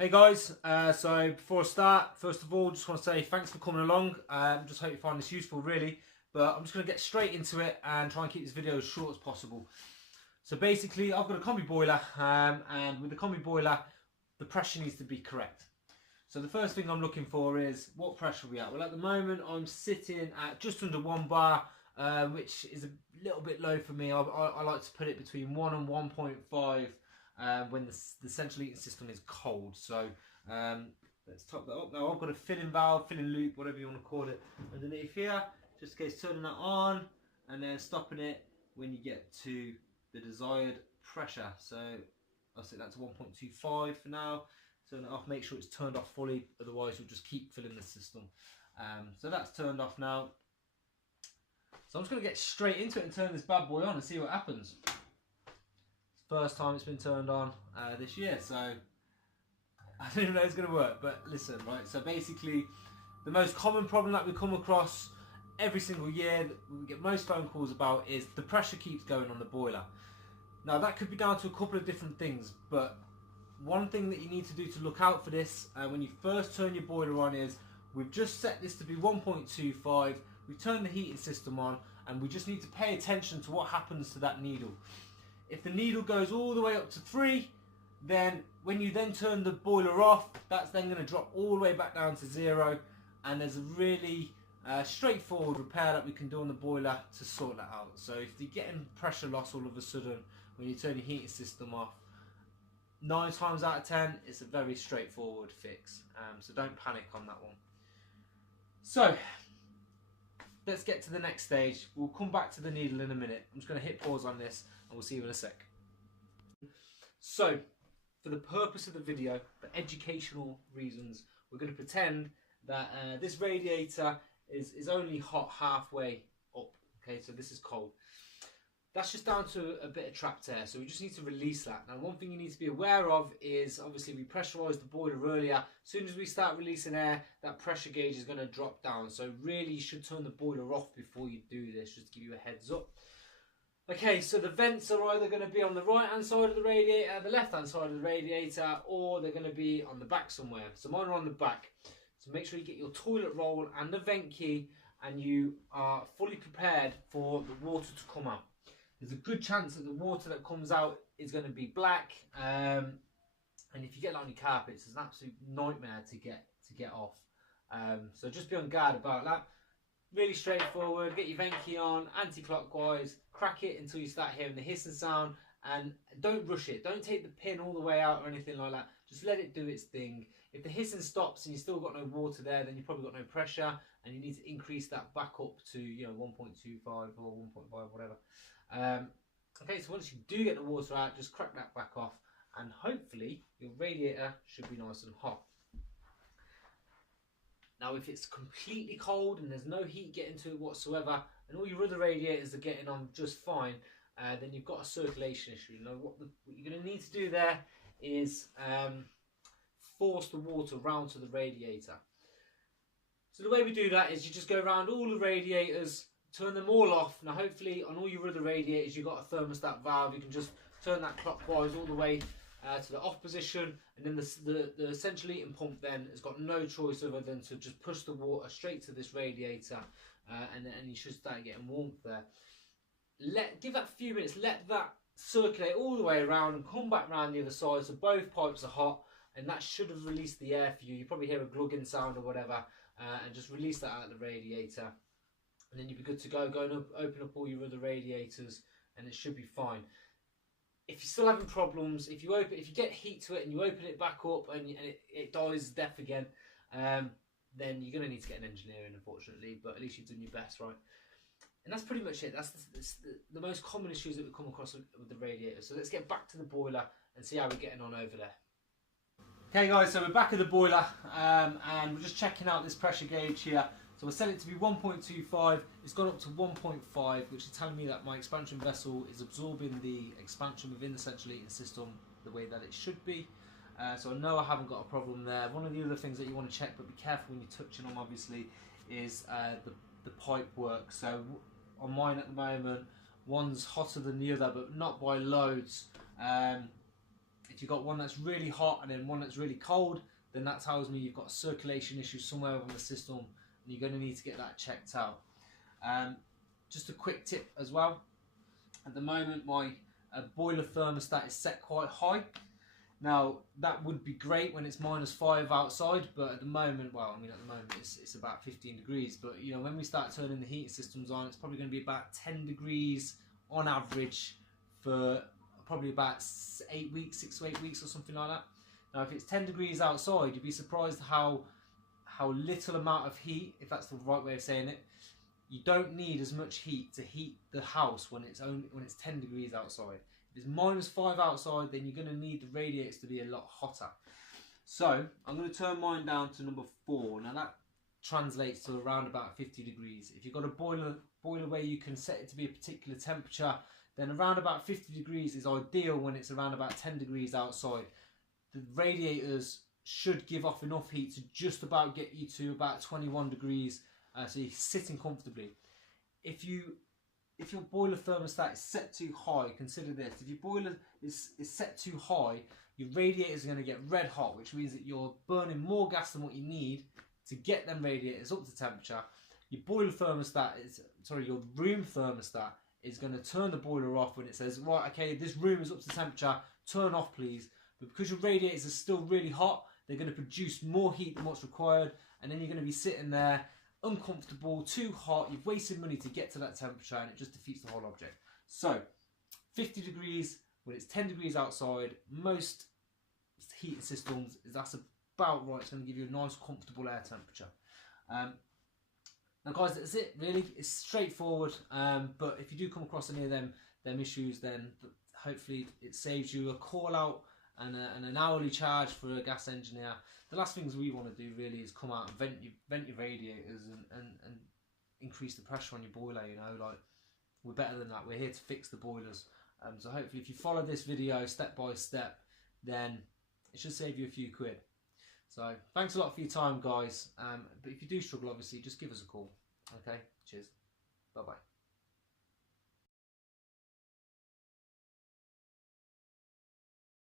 Hey guys, so before I start, first of all, just want to say thanks for coming along. Just hope you find this useful really, but I'm just going to get straight into it and try and keep this video as short as possible. So basically, I've got a combi boiler, and with the combi boiler, the pressure needs to be correct. So the first thing I'm looking for is, what pressure are we at? Well, at the moment, I'm sitting at just under 1 bar, which is a little bit low for me. I like to put it between 1 and 1.5. When the central heating system is cold. So let's top that up. Now I've got a filling valve, filling loop, whatever you want to call it, underneath here. Just in case, turning that on and then stopping it when you get to the desired pressure. So I'll set that to 1.25 for now. Turn it off, make sure it's turned off fully, otherwise you'll just keep filling the system. So that's turned off now. So I'm just going to get straight into it and turn this bad boy on and see what happens. First time it's been turned on this year, so I don't even know it's going to work, but listen, right, so basically the most common problem that we come across every single year that we get most phone calls about is the pressure keeps going on the boiler. Now that could be down to a couple of different things, but one thing that you need to do to look out for this when you first turn your boiler on is, we've just set this to be 1.25, we've turned the heating system on, and we just need to pay attention to what happens to that needle. If the needle goes all the way up to 3, then when you then turn the boiler off, that's then going to drop all the way back down to 0, and there's a really straightforward repair that we can do on the boiler to sort that out. So if you're getting pressure loss all of a sudden when you turn your heating system off, 9 times out of 10 it's a very straightforward fix, so don't panic on that one. So let's get to the next stage. We'll come back to the needle in a minute. I'm just going to hit pause on this and we'll see you in a sec. So, for the purpose of the video, for educational reasons, we're going to pretend that this radiator is only hot halfway up. Okay, so this is cold. That's just down to a bit of trapped air, so we just need to release that. Now, one thing you need to be aware of is, obviously we pressurised the boiler earlier. As soon as we start releasing air, that pressure gauge is going to drop down. So really you should turn the boiler off before you do this, just to give you a heads up. Okay, so the vents are either going to be on the right hand side of the radiator, the left hand side of the radiator, or they're going to be on the back somewhere. So mine are on the back. So make sure you get your toilet roll and the vent key, and you are fully prepared for the water to come out. There's a good chance that the water that comes out is going to be black, and if you get that on your carpets, it's an absolute nightmare to get off. So just be on guard about that. Really straightforward. Get your vent key on, anti-clockwise, crack it until you start hearing the hissing sound, and don't rush it. Don't take the pin all the way out or anything like that. Just let it do its thing. If the hissing stops and you still got no water there, then you've probably got no pressure, and you need to increase that back up to 1.25 or 1.5, whatever. Okay, so once you do get the water out, just crack that back off, and hopefully your radiator should be nice and hot. Now, if it's completely cold and there's no heat getting to it whatsoever, and all your other radiators are getting on just fine, then you've got a circulation issue. Now, what you're going to need to do there is force the water round to the radiator. So the way we do that is you just go around all the radiators, turn them all off. Now, hopefully on all your other radiators you've got a thermostat valve. You can just turn that clockwise all the way to the off position, and then the central heating pump then has got no choice other than to just push the water straight to this radiator, and you should start getting warmth there. Give that a few minutes, let that circulate all the way around and come back around the other side, so both pipes are hot, and that should have released the air for you. You probably hear a glugging sound or whatever, and just release that out of the radiator, and then you'll be good to go. Open up all your other radiators, and it should be fine. If you're still having problems, if you get heat to it and you open it back up and it dies death again, then you're going to need to get an engineer in, unfortunately, but at least you've done your best, right? And that's pretty much it. That's the most common issues that we come across with the radiator. So let's get back to the boiler and see how we're getting on over there. Okay guys, so we're back at the boiler, and we're just checking out this pressure gauge here. So we're set it to be 1.25, it's gone up to 1.5, which is telling me that my expansion vessel is absorbing the expansion within the central heating system the way that it should be. So I know I haven't got a problem there. One of the other things that you want to check, but be careful when you're touching them obviously, is the pipe work. So on mine at the moment, one's hotter than the other, but not by loads. If you've got one that's really hot and then one that's really cold, then that tells me you've got a circulation issue somewhere on the system, and you're going to need to get that checked out. Just a quick tip as well. At the moment, my boiler thermostat is set quite high. Now, that would be great when it's -5 outside, but at the moment, well, I mean, at the moment it's about 15 degrees. But, you know, when we start turning the heating systems on, it's probably going to be about 10 degrees on average for probably about 8 weeks, 6 to 8 weeks or something like that. Now, if it's 10 degrees outside, you'd be surprised how little amount of heat, if that's the right way of saying it, you don't need as much heat to heat the house when it's 10 degrees outside. If it's -5 outside, then you're going to need the radiators to be a lot hotter. So I'm going to turn mine down to number 4. Now that translates to around about 50 degrees. If you've got a boiler where you can set it to be a particular temperature, then around about 50 degrees is ideal when it's around about 10 degrees outside. The radiators should give off enough heat to just about get you to about 21 degrees, so you're sitting comfortably. If your boiler thermostat is set too high, consider this. If your boiler is set too high, your radiators are going to get red hot, which means that you're burning more gas than what you need to get them radiators up to temperature. Your boiler thermostat your room thermostat is going to turn the boiler off when it says, right, okay, this room is up to temperature, turn off please. But because your radiators are still really hot, they're going to produce more heat than what's required, and then you're going to be sitting there uncomfortable, too hot, you've wasted money to get to that temperature, and it just defeats the whole object. So 50 degrees when it's 10 degrees outside, most heating systems, that's about right. It's going to give you a nice comfortable air temperature. Now guys, that's it really. It's straightforward, but if you do come across any of them issues, then hopefully it saves you a call out and an hourly charge for a gas engineer. The last things we want to do really is come out and vent your radiators and increase the pressure on your boiler. You know, like, we're better than that. We're here to fix the boilers. So hopefully if you follow this video step by step, then it should save you a few quid. So thanks a lot for your time, guys. But if you do struggle, obviously, just give us a call. Okay, cheers. Bye-bye.